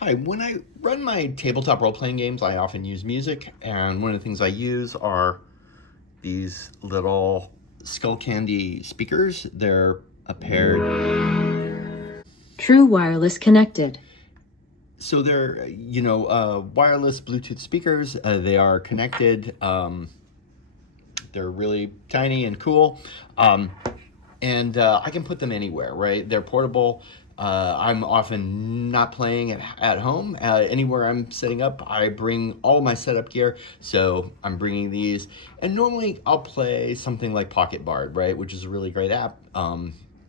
Hi, when I run my tabletop role-playing games, I often use music, and one of the things I use are these little skull candy speakers. They're a paired, True wireless connected. so they're wireless Bluetooth speakers. They are connected. They're really tiny and cool. Um, and I can put them anywhere, right? They're portable. I'm often not playing at home. Anywhere I'm setting up, I bring all my setup gear. So I'm bringing these, and normally I'll play something like Pocket Bard, right, which is a really great app.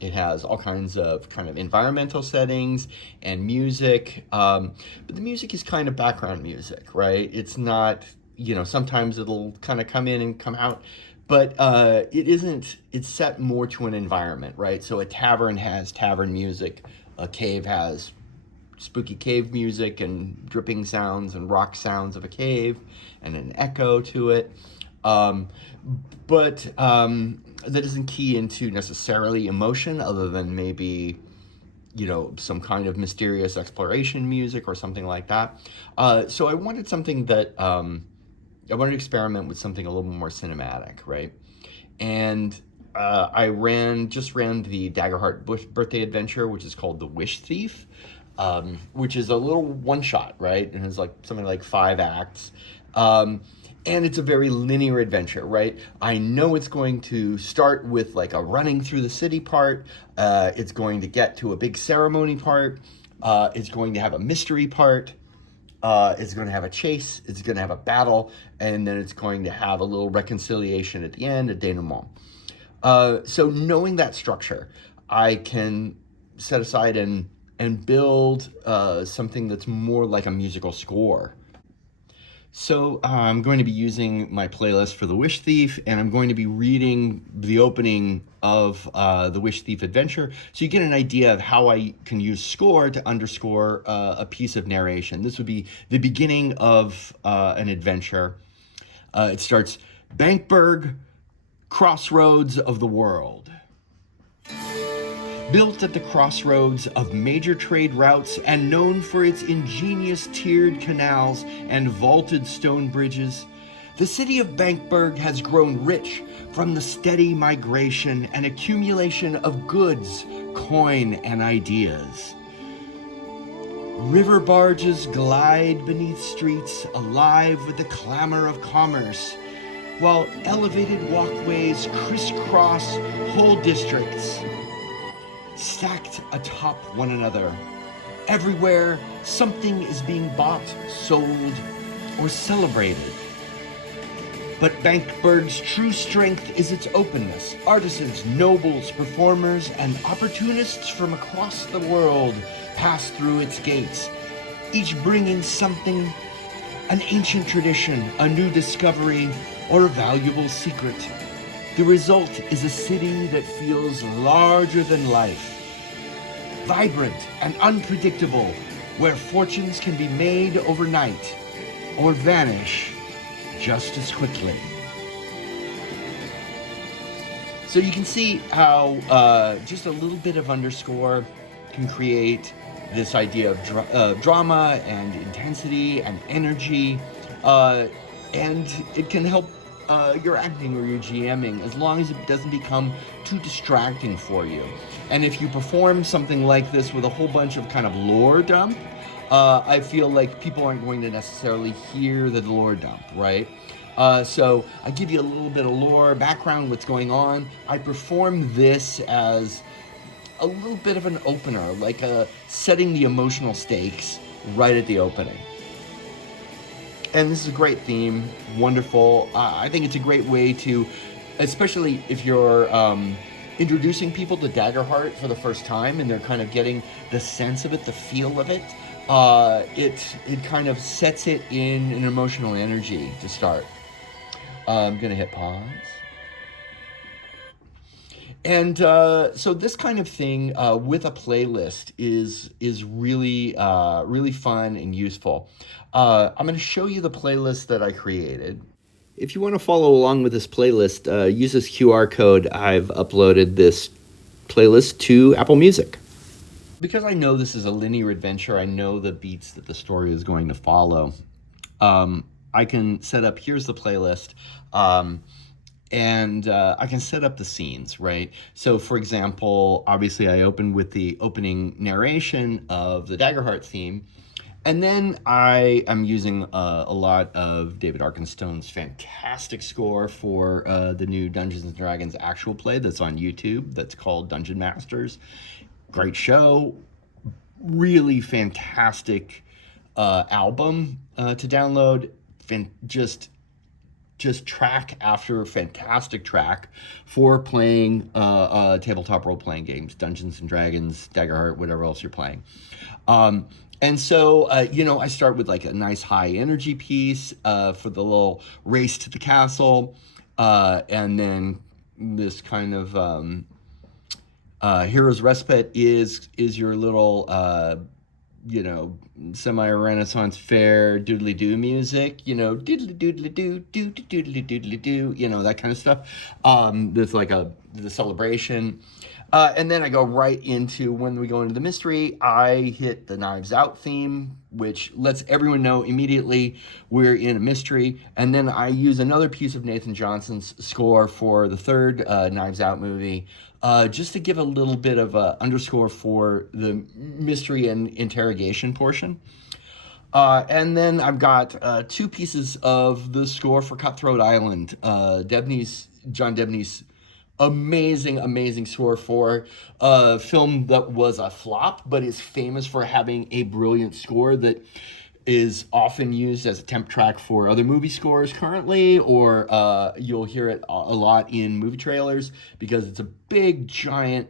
It has all kinds of kind of environmental settings and music, but the music is kind of background music, right? It's not, sometimes it'll kind of come in and come out, but it isn't. It's set more to an environment, right? So a tavern has tavern music, a cave has spooky cave music and dripping sounds and rock sounds of a cave and an echo to it. Um, but that doesn't key into necessarily emotion, other than maybe some kind of mysterious exploration music or something like that. So I wanted something that I wanted to experiment with something a little more cinematic, right? And just ran the Daggerheart birthday adventure, which is called The Wish Thief, which is a little one shot, right? And it's like something like 5 acts. And it's a very linear adventure, right? I know it's going to start with like a running through the city part. It's going to get to a big ceremony part. It's going to have a mystery part. It's going to have a chase. It's going to have a battle, and then it's going to have a little reconciliation at the end, a denouement. So knowing that structure, I can set aside and build something that's more like a musical score. So I'm going to be using my playlist for The Wish Thief, and I'm going to be reading the opening of The Wish Thief Adventure, so you get an idea of how I can use score to underscore a piece of narration. This would be the beginning of an adventure. It starts, Bankburg, crossroads of the world. Built at the crossroads of major trade routes and known for its ingenious tiered canals and vaulted stone bridges, the city of Bankburg has grown rich from the steady migration and accumulation of goods, coin, and ideas. River barges glide beneath streets alive with the clamor of commerce, while elevated walkways crisscross whole districts, stacked atop one another. Everywhere, something is being bought, sold, or celebrated. But Bankburg's true strength is its openness. Artisans, nobles, performers, and opportunists from across the world pass through its gates, each bringing something, an ancient tradition, a new discovery, or a valuable secret. The result is a city that feels larger than life, vibrant and unpredictable, where fortunes can be made overnight or vanish just as quickly. So you can see how just a little bit of underscore can create this idea of drama and intensity and energy, and it can help your acting or your GMing, as long as it doesn't become too distracting for you. And if you perform something like this with a whole bunch of kind of lore dump, I feel like people aren't going to necessarily hear the lore dump, right? So I give you a little bit of lore, background, what's going on. I perform this as a little bit of an opener, like setting the emotional stakes right at the opening. And this is a great theme, wonderful. I think it's a great way to, especially if you're introducing people to Daggerheart for the first time and they're kind of getting the sense of it, the feel of it. It kind of sets it in an emotional energy to start. I'm gonna hit pause. And so this kind of thing with a playlist is really fun and useful. I'm going to show you the playlist that I created. If you want to follow along with this playlist, use this QR code. I've uploaded this playlist to Apple Music. because I know this is a linear adventure, I know the beats that the story is going to follow. I can set up, here's the playlist, and I can set up the scenes, right? So, for example, obviously I open with the opening narration of the Daggerheart theme, and then I am using a lot of David Arkenstone's fantastic score for the new Dungeons and Dragons actual play that's on YouTube that's called Dungeon Masters. Great show, really fantastic album to download. Just track after fantastic track for playing tabletop role-playing games, Dungeons and Dragons, Daggerheart, whatever else you're playing. And so, I start with like a nice high energy piece for the little race to the castle, and then this kind of Hero's Respite is your little semi-Renaissance fair doodly doo music, doodly doodly doo, doodly doodly doo, that kind of stuff. There's like the celebration. And then I go right into, when we go into the mystery, I hit the Knives Out theme, which lets everyone know immediately we're in a mystery. And then I use another piece of Nathan Johnson's score for the third Knives Out movie, just to give a little bit of a underscore for the mystery and interrogation portion. And then I've got two pieces of the score for Cutthroat Island, John Debney's amazing score for a film that was a flop, but is famous for having a brilliant score that is often used as a temp track for other movie scores currently, or you'll hear it a lot in movie trailers because it's a big, giant,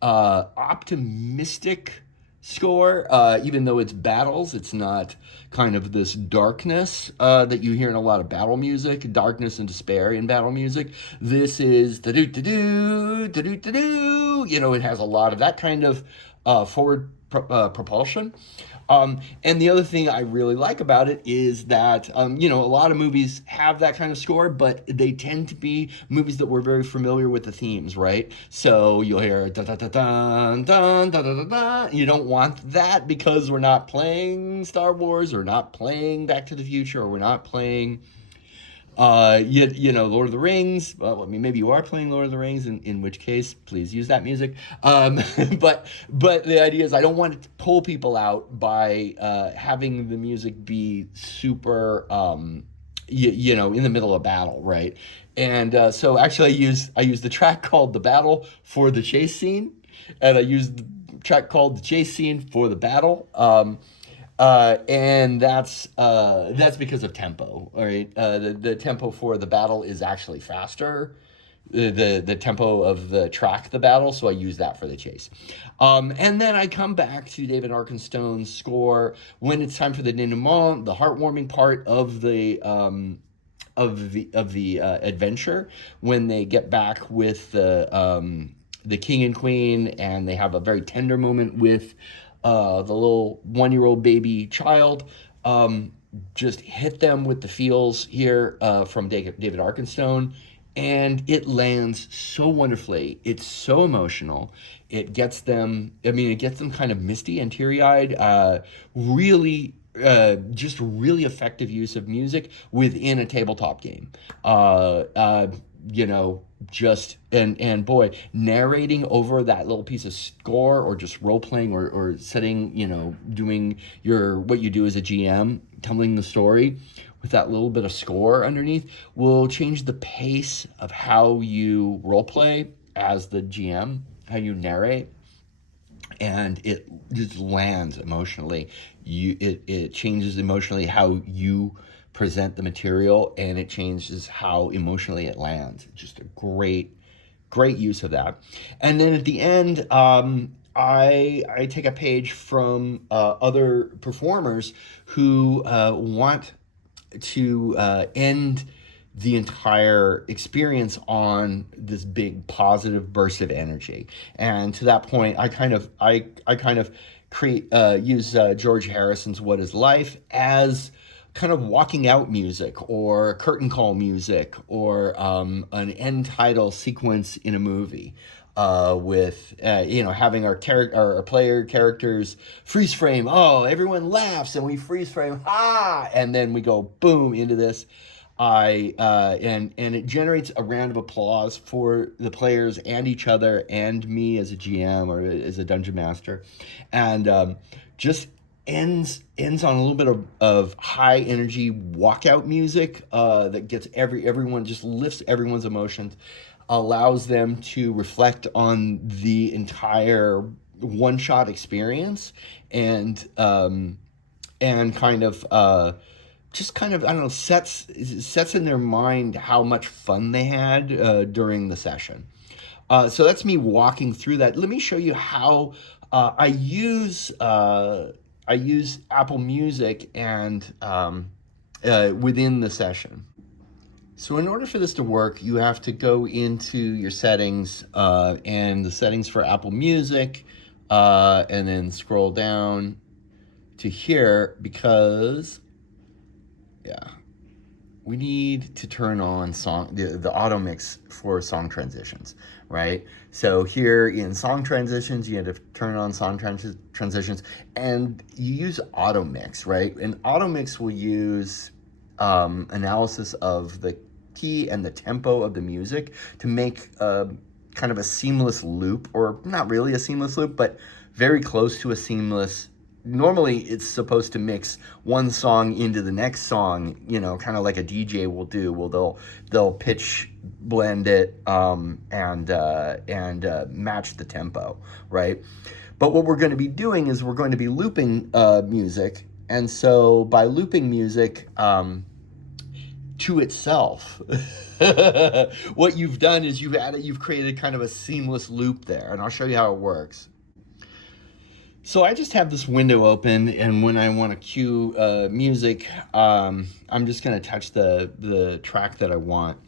optimistic score. Even though it's battles, it's not kind of this darkness that you hear in a lot of battle music, darkness and despair in battle music. This is da-doo-da-doo, da-doo-da-doo. It has a lot of that kind of forward propulsion. And the other thing I really like about it is that, a lot of movies have that kind of score, but they tend to be movies that we're very familiar with the themes, right? So you'll hear da-da-da-dun, dun, da-da-da-da. You don't want that because we're not playing Star Wars, or not playing Back to the Future, or we're not playing Lord of the Rings. Well, I mean, maybe you are playing Lord of the Rings, in which case, please use that music. But the idea is I don't want to pull people out by having the music be super, in the middle of battle, right? And so actually, I use the track called "The Battle" for the chase scene, and I use the track called "The Chase Scene" for the battle. And that's because of tempo. All right, the tempo for the battle is actually faster. The tempo of the track, the battle, so I use that for the chase. And then I come back to David Arkenstone's score when it's time for the denouement, the heartwarming part of the adventure, when they get back with the king and queen, and they have a very tender moment with the little 1-year-old baby child. Just hit them with the feels here from David Arkenstone, and it lands so wonderfully. It's so emotional. It gets them kind of misty and teary-eyed. Just really effective use of music within a tabletop game. Just and boy, narrating over that little piece of score, or just role playing, or setting, doing what you do as a GM, telling the story with that little bit of score underneath, will change the pace of how you role play as the GM, how you narrate. And it just lands emotionally. It changes emotionally how you present the material, and it changes how emotionally it lands. Just a great use of that. And then at the end, I take a page from other performers who want to end the entire experience on this big positive burst of energy. And to that point, I kind of create use George Harrison's "What Is Life" as kind of walking out music, or curtain call music, or an end title sequence in a movie. with having our player characters freeze frame. Oh, everyone laughs and we freeze frame, and then we go boom into this. And it generates a round of applause for the players and each other and me as a GM or as a dungeon master, and just ends on a little bit of high energy walkout music that gets everyone, just lifts everyone's emotions, allows them to reflect on the entire one shot experience, and kind of just kind of, I don't know, sets in their mind how much fun they had during the session. So that's me walking through that. Let me show you how I use Apple Music and within the session. So in order for this to work, you have to go into your settings and the settings for Apple Music, and then scroll down to here, because we need to turn on the auto mix for song transitions, right? So here in song transitions, you have to turn on song transitions, and you use auto mix, right? And auto mix will use analysis of the key and the tempo of the music to make kind of a seamless loop, or not really a seamless loop, but very close to a seamless. Normally it's supposed to mix one song into the next song, kind of like a DJ will do. Well, they'll pitch blend it and match the tempo, right? But what we're going to be doing is we're going to be looping music, and so by looping music to itself, what you've done is you've created kind of a seamless loop there, and I'll show you how it works. So I just have this window open, and when I want to cue music, I'm just going to touch the track that I want.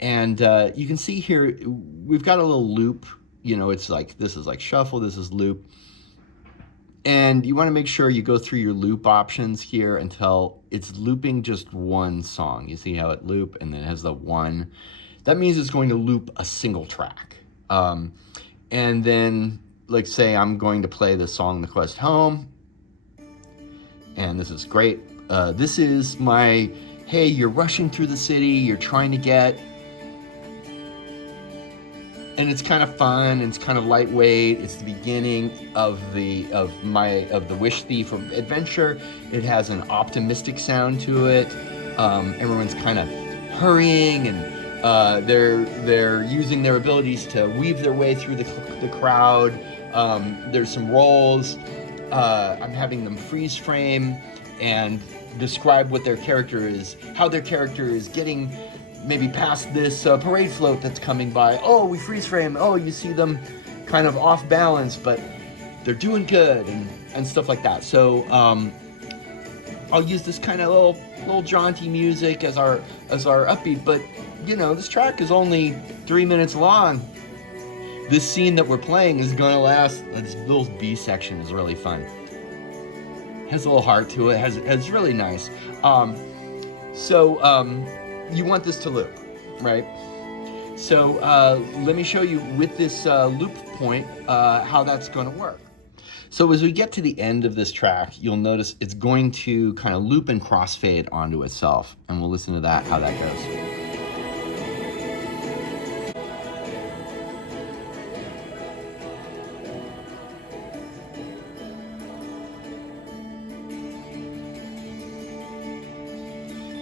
And you can see here, we've got a little loop. It's like, this is like shuffle, this is loop. And you want to make sure you go through your loop options here until it's looping just one song. You see how it loop, and then it has the one. That means it's going to loop a single track. And then, like, say I'm going to play the song The Quest Home, and this is great. This is my, hey, you're rushing through the city, you're trying to get, and it's kind of fun, and it's kind of lightweight. It's the beginning of the Wish Thief adventure. It has an optimistic sound to it. Everyone's kind of hurrying, and they're using their abilities to weave their way through the crowd. There's some rolls. I'm having them freeze frame and describe what their character is, how their character is getting maybe past this parade float that's coming by. Oh, we freeze frame. Oh, you see them kind of off balance, but they're doing good, and stuff like that. So I'll use this kind of little jaunty music as our upbeat, but this track is only 3 minutes long. This scene that we're playing is going to last. This little B section is really fun. Has a little heart to it. It's really nice. You want this to loop, right? So let me show you with this loop point how that's going to work. So as we get to the end of this track, you'll notice it's going to kind of loop and crossfade onto itself, and we'll listen to that, how that goes.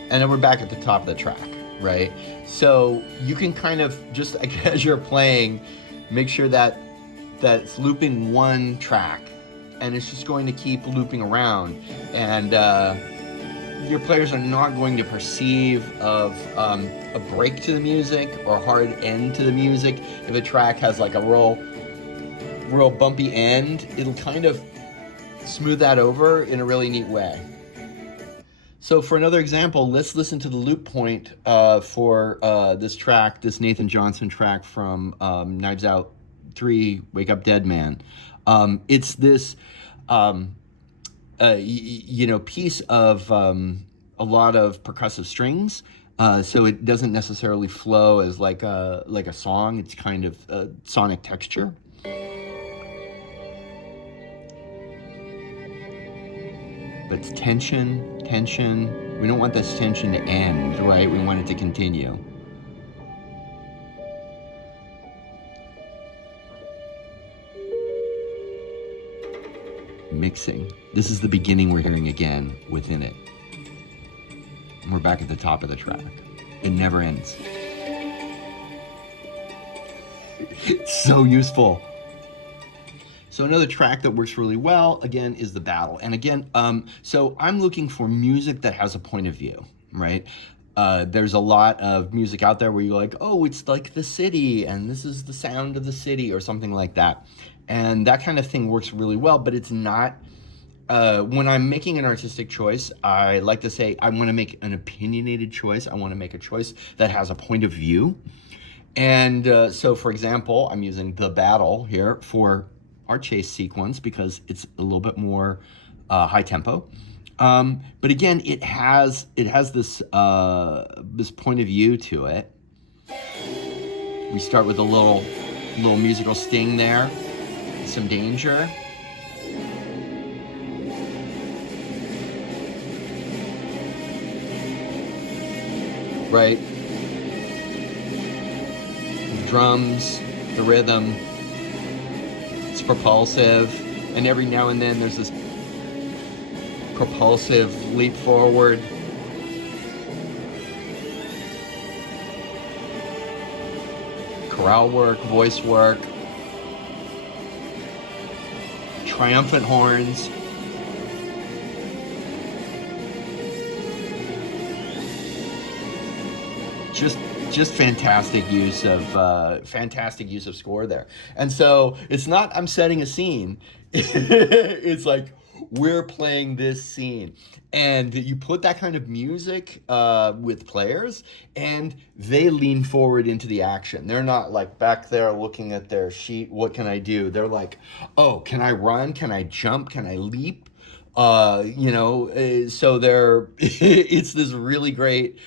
And then we're back at the top of the track, right? So you can kind of, just as you're playing, make sure that it's looping one track, and it's just going to keep looping around. And your players are not going to perceive of a break to the music or hard end to the music. If a track has like a real bumpy end, it'll kind of smooth that over in a really neat way. So for another example, let's listen to the loop point for this track, this Nathan Johnson track from Knives Out 3, Wake Up Dead Man. It's this, piece of a lot of percussive strings So it doesn't necessarily flow as like a song. It's kind of a sonic texture. But it's tension, tension. We don't want this tension to end, right? We want it to continue. Mixing. This is the beginning we're hearing again within it. And we're back at the top of the track. It never ends. It's so useful. So another track that works really well, again, is the battle. And again, so I'm looking for music that has a point of view, right? There's a lot of music out there where you're like, oh, it's like the city, and this is the sound of the city, or something like that. And that kind of thing works really well, but it's not, when I'm making an artistic choice, I like to say, I want to make an opinionated choice. I want to make a choice that has a point of view. And so, for example, I'm using the battle here for our chase sequence because it's a little bit more high tempo. But again, it has this this point of view to it. We start with a little musical sting there, some danger. Right? The drums, the rhythm. It's propulsive, and every now and then there's this propulsive leap forward. Chorale work, voice work, triumphant horns. Just fantastic use of score there. And so it's not I'm setting a scene. It's like we're playing this scene, and you put that kind of music with players, and they lean forward into the action. They're not like back there looking at their sheet. What can I do? They're like, oh, can I run? Can I jump? Can I leap? So they're it's this really great.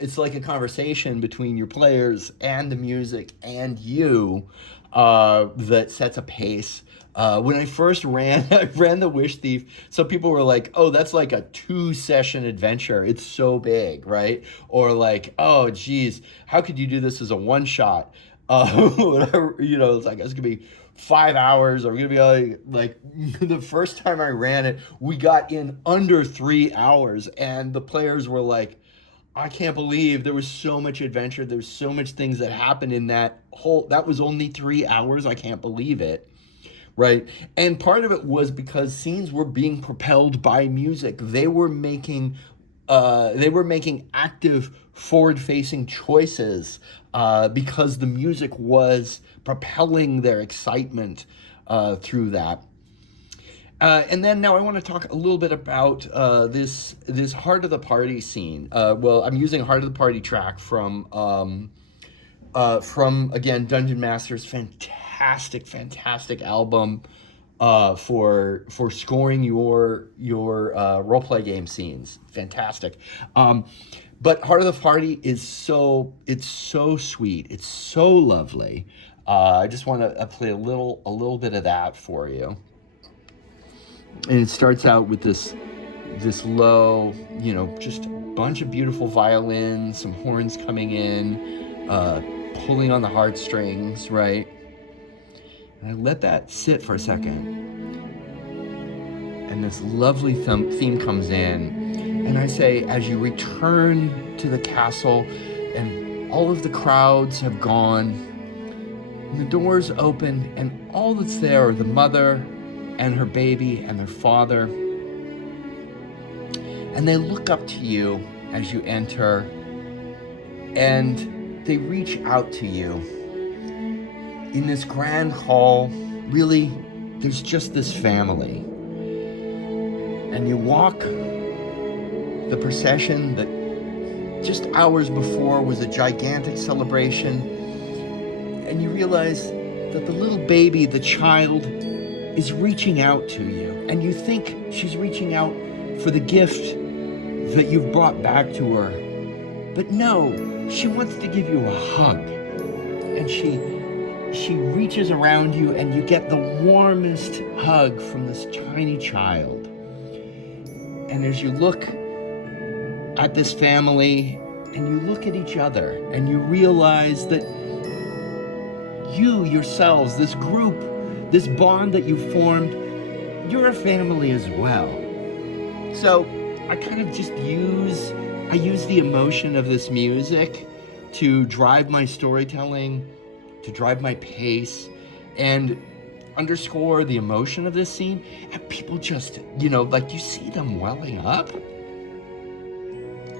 It's like a conversation between your players and the music and you that sets a pace. When I first I ran the Wish Thief, some people were like, oh, that's like a 2-session adventure. It's so big, right? Or like, oh, geez, how could you do this as a one-shot? Whatever, it's like, it's going to be 5 hours, or we're going to be like the first time I ran it, we got in under 3 hours, and the players were like, I can't believe there was so much adventure. There was so much things that happened in that was only 3 hours. I can't believe it. Right. And part of it was because scenes were being propelled by music. They were making active forward-facing choices because the music was propelling their excitement through that. And then now I want to talk a little bit about this Heart of the Party scene. I'm using Heart of the Party track from again Dungeon Master's fantastic album for scoring your role-play game scenes. Fantastic. But Heart of the Party is so sweet. It's so lovely. I just want to play a little bit of that for you. And it starts out with this low, just a bunch of beautiful violins, some horns coming in, pulling on the heartstrings, right? And I let that sit for a second. And this lovely theme comes in. And I say, as you return to the castle and all of the crowds have gone, and the doors open, and all that's there are the mother and her baby and their father. And they look up to you as you enter, and they reach out to you. In this grand hall, really, there's just this family. And you walk the procession that just hours before was a gigantic celebration, and you realize that the little baby, the child, is reaching out to you, and you think she's reaching out for the gift that you've brought back to her, But no, she wants to give you a hug. And she reaches around you and you get the warmest hug from this tiny child. And as you look at this family and you look at each other and you realize that you yourselves, this group, this bond that you formed, you're a family as well. So I kind of just use the emotion of this music to drive my storytelling, to drive my pace, and underscore the emotion of this scene. And people just, like you see them welling up.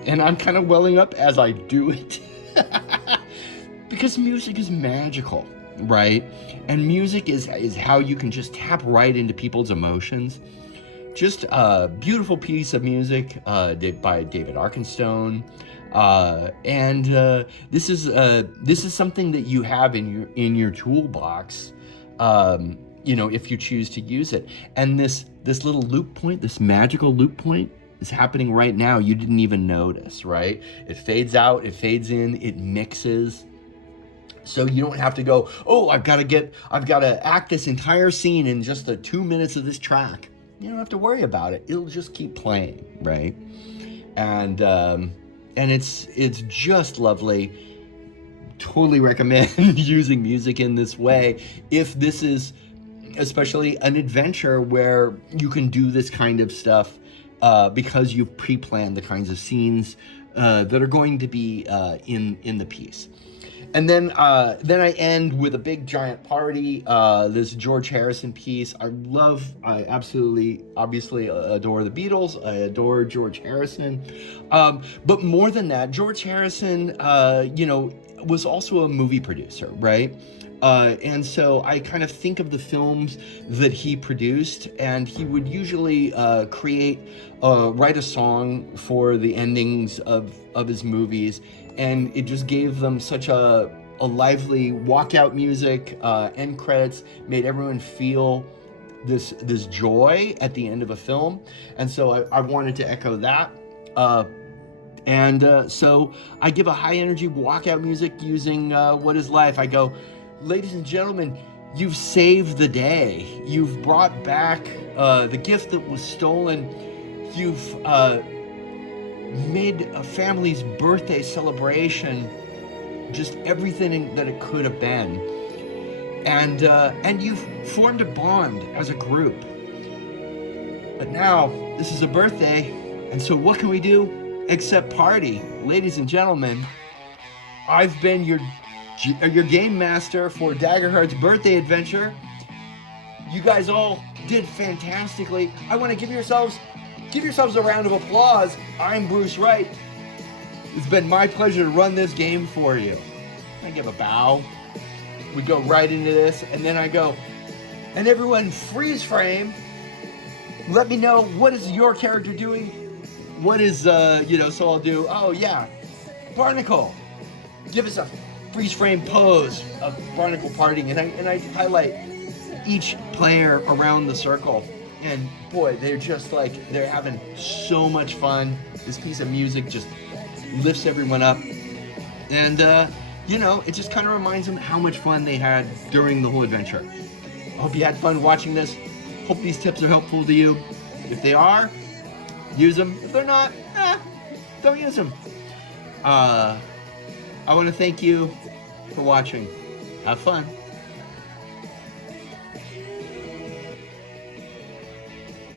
And I'm kind of welling up as I do it. Because music is magical, right? And music is how you can just tap right into people's emotions. Just a beautiful piece of music by David Arkenstone. And this is something that you have in your toolbox, if you choose to use it. And this little loop point, this magical loop point, is happening right now. You didn't even notice, right? It fades out, it fades in, it mixes. So you don't have to go, oh, I've got to act this entire scene in just the 2 minutes of this track. You don't have to worry about it. It'll just keep playing, right? And it's just lovely. Totally recommend using music in this way if this is especially an adventure where you can do this kind of stuff because you've pre-planned the kinds of scenes that are going to be in the piece. And then I end with a big giant party. This George Harrison piece. I absolutely, obviously adore the Beatles. I adore George Harrison. But more than that, George Harrison, was also a movie producer, right? And so I kind of think of the films that he produced, and he would usually write a song for the endings of his movies, and it just gave them such a lively walkout music. End credits made everyone feel this joy at the end of a film, and so I wanted to echo that. So I give a high energy walkout music using What Is Life. I go, ladies and gentlemen, you've saved the day. You've brought back the gift that was stolen. You've made a family's birthday celebration just everything that it could have been. And you've formed a bond as a group. But now, this is a birthday, and so what can we do except party? Ladies and gentlemen, I've been your game master for Daggerheart's birthday adventure. You guys all did fantastically. I want to give yourselves a round of applause. I'm Bruce Wright. It's been my pleasure to run this game for you. I give a bow. We go right into this, and then I go, and everyone freeze frame. Let me know, what is your character doing? What is, so I'll do, oh yeah, Barnacle. Give us a freeze frame pose of Barnacle partying, and I highlight each player around the circle. And boy, they're just like, they're having so much fun. This piece of music just lifts everyone up. And, it just kind of reminds them how much fun they had during the whole adventure. I hope you had fun watching this. Hope these tips are helpful to you. If they are, use them. If they're not, don't use them. I want to thank you for watching. Have fun.